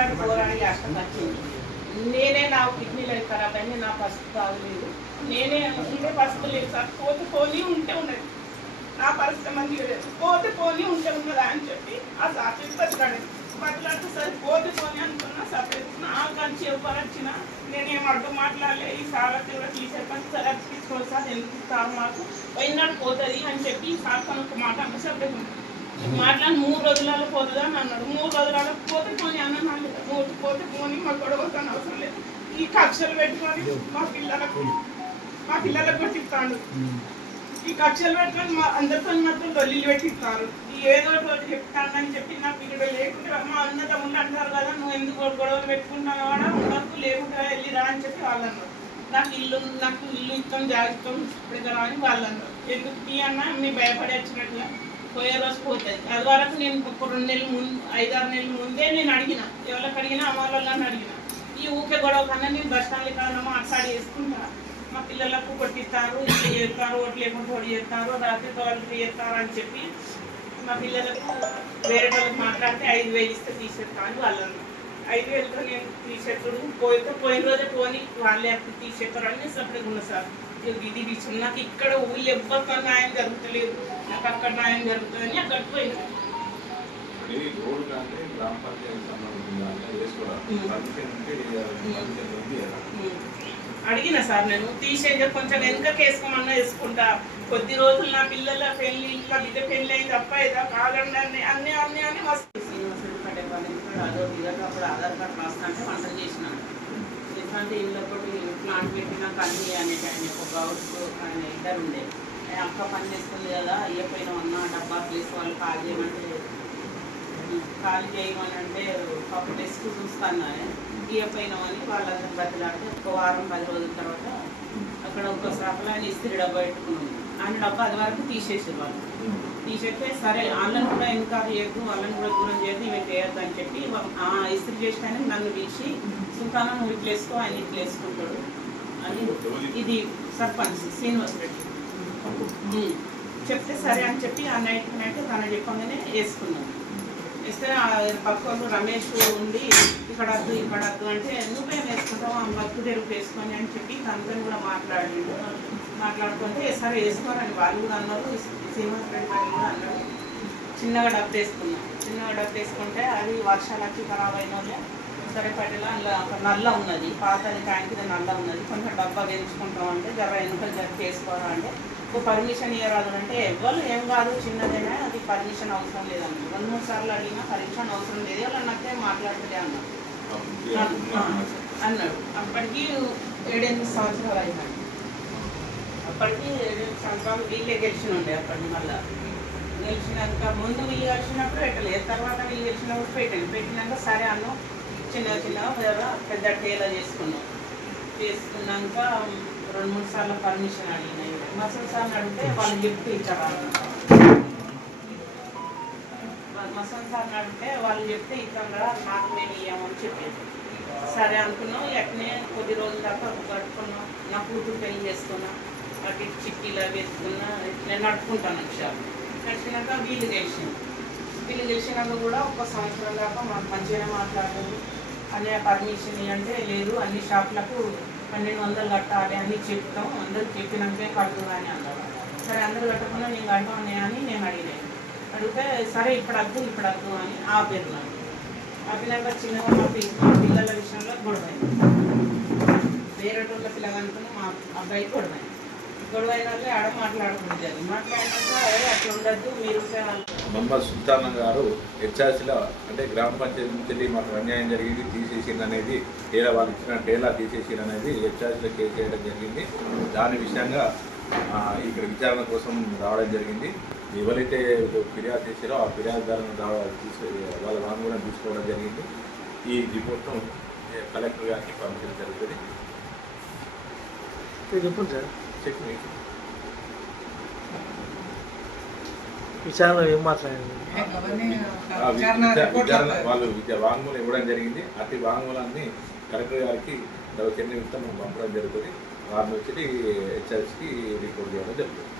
కొట్లాడి పోరాడి కష్టం వచ్చింది నేనే నా కిడ్నీలో ఖరాబ్ అయింది నా పసుపు బాగలేదు నేనే ఉండే పసుపు లేదు సార్. పోతే పోనీ ఉంటే ఉన్నది. నా పరిస్థితి మంచిగా లేదు. పోతే పోనీ ఉంటే ఉన్నదా అని చెప్పి ఆ సార్ చెప్పాడు మాట్లాడితే సరే పోతే పోనీ అనుకున్నా సపరేట్ నా కంచి ఎవరు వచ్చినా నేనేం అడ్డు మాట్లాడలే. ఈ సార్కి కూడా తీసేపని సరే అది తీసుకోవాలి సార్ ఎందుకు ఇస్తారు మాకు? పోయినాడు పోతుంది అని చెప్పి సార్ తనకు మాట అన్న సపరేట్ మాట్లాడి మూడు రోజులలో పోతుందని అన్నాడు. మూడు రోజులలో పోతే పోనీ అన్న మూడు పోతే పోనీ మా గొడవతాను అవసరం లేదు. ఈ కక్షలు పెట్టుకొని మా పిల్లలకు మా పిల్లలకు పెట్టిస్తాడు ఈ కక్షలు పెట్టుకొని మా అందరితో మాత్రం లొల్లిలు పెట్టిస్తారు ఈ ఏదో ఒకటి చెప్తానని చెప్పి నాకు ఇక్కడ లేకుంటే మా అన్న తమ్ముళ్ళు అంటారు కదా నువ్వు ఎందుకు గొడవలు పెట్టుకుంటున్నావు వాడ ఉండకు లేకుండా వెళ్ళి రా అని చెప్పి వాళ్ళు అన్నారు నాకు ఇల్లు నాకు ఇల్లు ఇస్తాం జాగ్రత్తం ఇప్పుడు అని వాళ్ళు అన్నారు ఎందుకు మీ అన్న? మీ భయపడి వచ్చినట్టుగా. పోయే రోజు పోతుంది అది వరకు నేను ఒక రెండు నెలల ముందు ఐదారు నెలల ముందే నేను అడిగిన. ఎవరికి అడిగినా అమ్మవాళ్ళని అడిగిన. ఈ ఊకే గొడవ కన్నా నేను బస్ స్టాండ్ ఇక్కడ మాట్లాడి వేసుకుంటా. మా పిల్లలకు కొట్టిస్తారు ఇట్లా చేస్తారు ఓట్లు లేకుండా ఓడి చేస్తారు రాత్రి తోలకి చేస్తారు అని చెప్పి మా పిల్లలకు వేరే వాళ్ళకి మాట్లాడితే ఐదు వేలు ఇస్తే తీసేస్తా అని వాళ్ళు ఐదు వేలతో నేను తీసేట్టుడు పోయితే పోయిన రోజే పోని వాళ్ళే అప్పుడు తీసేస్తారు అని సపరేట్ ఉన్నా సార్ ఇది ఇది తీసుకుని నాకు ఇక్కడ ఊళ్ళో ఎవ్వరితో న్యాయం జరుగుతలేదు. నాకు అక్కడ న్యాయం జరుగుతుందని అక్కడికి పోయినా. ఇది రోడ్ కానీ గ్రామ పంచాయతీ అడిగిన సార్ నేను తీసేది కొంచెం వెనక వేసుకోమన్నా వేసుకుంటా. కొద్ది రోజులు నా పిల్లల పెళ్ళి ఇంకా బిడ్డ పెళ్ళి అయింది తప్ప ఏదో కాదండి అన్ని అన్ని అన్ని అని మస్తు అదో అప్పుడు ఆధార్ కార్డు రాస్తాంటే వంటలు చేసినాను. ఎందుకంటే ఇల్లు ఒకటి ప్లాంట్ పెట్టినాక అన్ని అనేటి ఆయన ఒక గౌడ్స్ ఆయన ఇద్దరు ఉండే. అక్క పని చేస్తుంది కదా అయ్యపోయిన ఉన్న డబ్బా ప్లేస్ వాళ్ళు కాల్ చేయమంటే ఖాళీ చేయమని అంటే ఒక టెస్ట్ చూస్తాను ఇయ్యపోయినామని వాళ్ళందరూ బతిలాడితే ఒక వారం పది రోజుల తర్వాత అక్కడ ఒక సరఫరా ఇస్త్రీ డబ్బా పెట్టుకున్నాం ఆయన డబ్బా అది వరకు తీసేసారు వాళ్ళు. తీసేస్తే సరే వాళ్ళని కూడా ఇంకా చేయద్దు వాళ్ళని కూడా దూరం చేయద్దు ఇవి చేయొద్దు అని చెప్పి ఆ ఇస్త్రీ చేసిన నన్ను పిలిచి సుల్తానా నువ్వు ఇట్లా వేసుకో ఆయన ఇట్లా వేసుకుంటాడు అని ఇది సర్పంచ్ శ్రీనివాస్ రెడ్డి. చెప్తే సరే అని చెప్పి ఆ నైట్ నైట్ తన చెప్పగానే వేసుకున్నాం. వేస్తే పక్క వాళ్ళు రమేష్ ఉండి ఇక్కడ వద్దు ఇక్కడ వద్దు అంటే నువ్వేం వేసుకుంటావు? ఆ మత్తు తెరుపు వేసుకొని అని చెప్పి తనతో కూడా మాట్లాడిండు. మాట్లాడుకుంటే సరే వేసుకోరని వాళ్ళు కూడా అన్నారు శ్రీనివాస్ రెడ్డి గారు కూడా అన్నారు. చిన్నగా డబ్బు వేసుకున్నాం. చిన్నగా డబ్బు వేసుకుంటే అది వర్షాలు వచ్చి ఖరాబ్ అయిన సరిపడేలా సరే పట్టేలా అందులో ఒక నల్ల ఉన్నది పాతది ట్యాంక్ నల్ల ఉన్నది. కొంచెం డబ్బా వేయించుకుంటాం అంటే జర వెనుక జర చేసుకోరా అంటే ఇప్పుడు పర్మిషన్ ఇవ్వరాదు అంటే ఎవ్వరు ఏం కాదు చిన్నదైనా అది పర్మిషన్ అవసరం లేదన్న రెండు మూడు సార్లు అడిగినా పర్మిషన్ అవసరం లేదు. వాళ్ళు నచ్చే మాట్లాడతలే అన్నారు అన్నాడు. అప్పటికి ఏడెనిమిది సంవత్సరాలు అయినాయి. అప్పటికి ఏడెనిమిది సంవత్సరాలు వీళ్ళే గెలిచిన ఉండే అప్పటికి మళ్ళా. గెలిచినాక ముందు వీళ్ళు గెలిచినప్పుడు పెట్టలేదు తర్వాత వీళ్ళు గెలిచినప్పుడు పెట్టలేదు పెట్టినాక సరే అన్నం చిన్న చిన్నగా పెద్ద పెద్ద టేలా చేసుకున్నాం. చేసుకున్నాక రెండు మూడు సార్లు పర్మిషన్ అడిగినాయి మసల్ సార్ని అడిగితే వాళ్ళు చెప్తూ ఇచ్చారు మసల్ సార్ని అడిగితే వాళ్ళు చెప్తే ఇస్తాం కదా నాకు మేము ఇయ్యామని చెప్పేది సరే అనుకున్నాం ఎట్నే కొద్ది రోజుల దాకా కట్టుకున్నాం. నా కూతురు పెళ్ళి చేసుకున్నా అటు ఇటు చిక్కీలు అవి వేసుకున్నా నేను నడుపుకుంటాను షాప్ నడిచినాక వీళ్ళు గెలిచింది వీళ్ళు గెలిచినాక కూడా ఒక సంవత్సరం దాకా మాకు మంచిగానే మాట్లాడారు. అనే పర్మిషన్ అంటే లేదు అన్ని షాప్లకు పన్నెండు వందలు కట్టాలి అని చెప్తాం. అందరూ చెప్పినాకే కడుతుంది అని అన్నారు సరే అందరూ కట్టకుండా నేను కట్టమని అని నేను అడిగాను. అడిగితే సరే ఇప్పుడు అద్దు ఇప్పుడు అద్దు అని ఆపేరు ఆపినాక చిన్న మా మా పిల్లల విషయంలో గొడవ వేరేటోళ్ళ వేరే వాళ్ళ మా అబ్బాయి గొడవ గొడవైన వాళ్ళే ఆడ మాట్లాడుకుంటుంది మాట్లాడినాక అట్లా ఉండద్దు మీరు మొహమ్మద్ సుల్తాన్ గారు హెచ్ఆర్సీలో అంటే గ్రామ పంచాయతీ నుంచి మాకు అన్యాయం జరిగింది తీసేసింది అనేది టేలా వాళ్ళు ఇచ్చిన టేలా తీసేసింది అనేది హెచ్ఆర్సీలో కేసు చేయడం జరిగింది. దాని విషయంగా ఇక్కడ విచారణ కోసం రావడం జరిగింది. ఎవరైతే ఫిర్యాదు చేశారో ఆ ఫిర్యాదుదారులను రావ తీసు వాళ్ళ వాంగ్మూలం తీసుకోవడం జరిగింది. ఈ రిపోర్ట్ను కలెక్టర్ గారికి పంపించడం జరుగుతుంది. చెప్పండి సార్. చెక్ మీకు విచారణలో ఏం విచారణ వాళ్ళు విద్య వాంగ్మూలం ఇవ్వడం జరిగింది. అతి వాంగ్మూలాన్ని కలెక్టర్ గారికి తర్వాత నిమిత్తం పంపడం జరుగుతుంది. వారిని వచ్చి హెచ్ఆర్సీకి రిపోర్ట్ చేయడం జరుగుతుంది.